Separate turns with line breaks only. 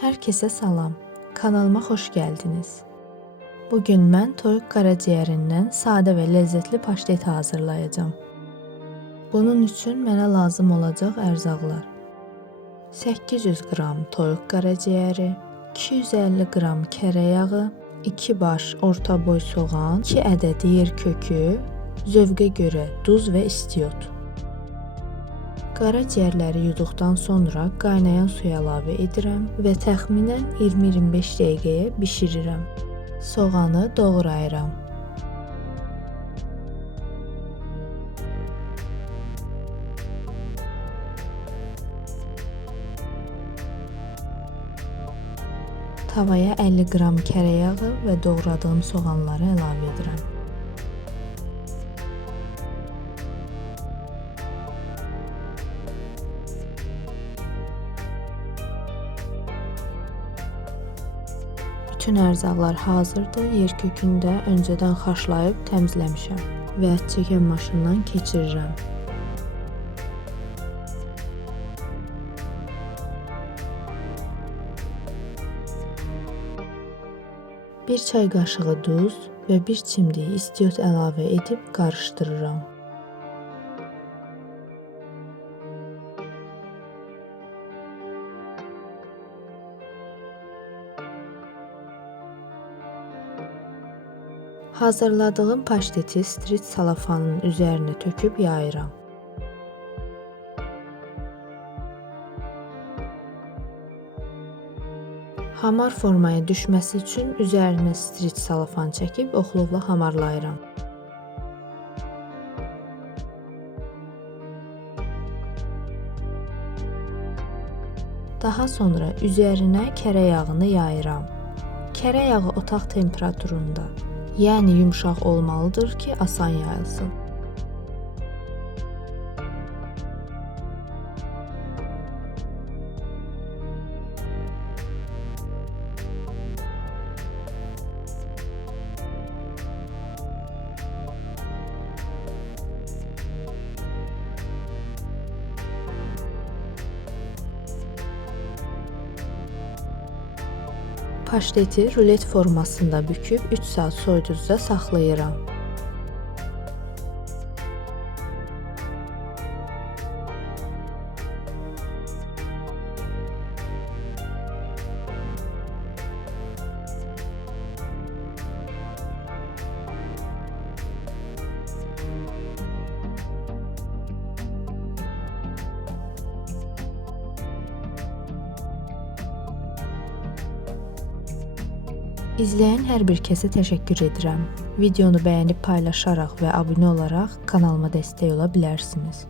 Herkese salam. Kanalıma xoş gəldiniz. Bugün mən toyuq qaraciyərindən sadə və ləzzətli paştet hazırlayacağam. Bunun üçün mənə lazım olacaq ərzaqlar. 800 qram toyuq qaraciyəri, 250 qram kərə yağı, 2 baş orta boy soğan, 2 ədəd yer kökü, zövqə görə duz və istiot. Qaraciyərləri yuduqdan sonra qaynayan suya əlavə edirəm və təxminən 20-25 dəqiqəyə bişirirəm. Soğanı doğrayıram. Tavaya 50 qram kərə yağı və doğradığım soğanları əlavə edirəm. Bütün ərzaqlar hazırdır. Yer kökünü də öncədən xaşlayıb təmizləmişəm və çəkən maşından keçirirəm. Bir çay qaşığı duz və bir çimdik istiot əlavə edib qarışdırıram. Hazırladığım paşteti streç salafanın üzerine töküp yayıram. Hamar formaya düşməsi üçün üzərinə streç salafan çəkib oxlovla hamarlayıram. Daha sonra üzərinə kərə yağını yayıram. Kərə yağı otaq temperaturunda, yəni yumşaq olmalıdır ki, asan yayılsın. Paşteti rulet formasında büküb 3 saat soyuducuda saxlayıram. İzleyen hər bir kəsə təşəkkür edirəm. Videonu bəyənib paylaşaraq və abunə olaraq kanalıma dəstək ola bilərsiniz.